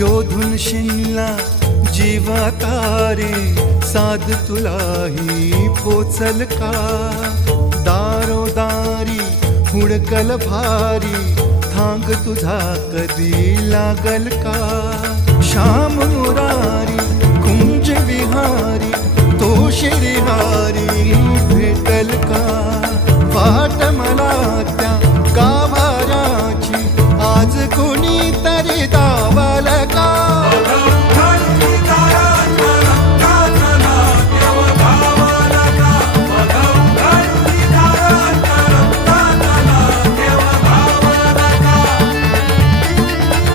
शोधून शिनला जीवा तारे, साध तुलाही पोचल का? दारोदारी हुडकल भारी, थांग तुझा कधी लागल का? श्याम मुरारी कुंज विहारी, तो शिरिहारी भेटल का? वाट मला त्या गाभाऱ्याची आज कोणी